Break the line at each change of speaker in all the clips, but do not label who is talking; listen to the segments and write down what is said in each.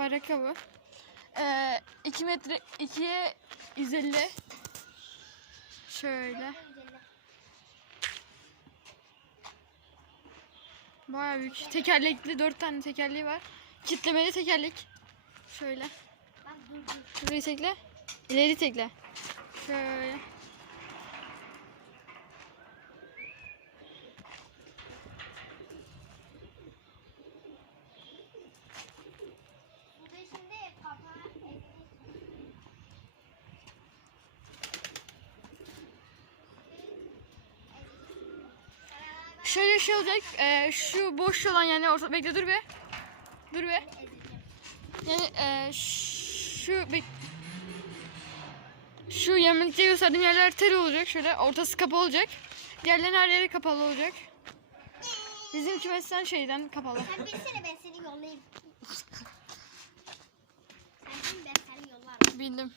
Sabah ayakkabı. Ee, 2 metre 2'ye 150. Şöyle. Bayağı büyük. Tekerlekli 4 tane tekerleği var. Kitlemeli tekerlek. Şöyle. Burayı tekle. İleri tekle. Şöyle. Şöyle şey olacak. ee, şu boş olan yani orta bekle dur be. Dur be. Yani ee, şu bek şu yemekte gösterdiğim yerler tel olacak. Şöyle ortası kapalı olacak. Diğerlerin her yeri kapalı olacak. Bizim kümesten şeyden kapalı.
Sen bilsene ben seni yollayayım. Sen ben seni yollarım.
Bildim.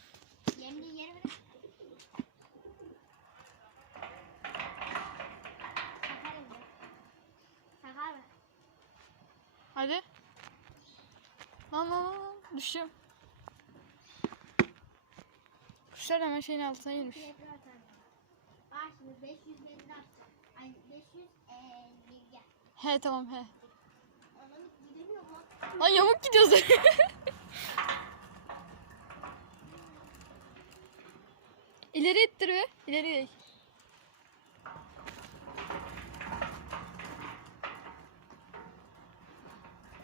Hadi. Lan lan lan. Düşeceğim. Kuşlar hemen şeyin altına girmiş.
Bak şimdi 500 metre atacağım. Ay 500 eee bilge.
He tamam he.
Ananı gidemiyor mu?
Lan yamuk gidiyoruz. İleri ittir be. İleri gidelim.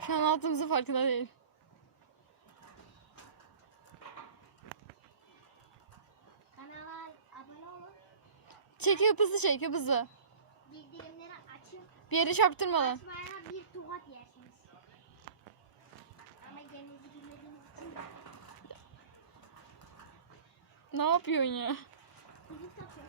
Şu an altımızın farkında değil.
Kanala abone olun.
Çek hızlı çek hızlı.
Bildirimleri açın.
Bir yere çarptırmadan.
Açmayana bir tuhat yersiniz. Ama kendinizi bilmediğiniz için de
Ne yapıyorsun ya?
kuzu satın.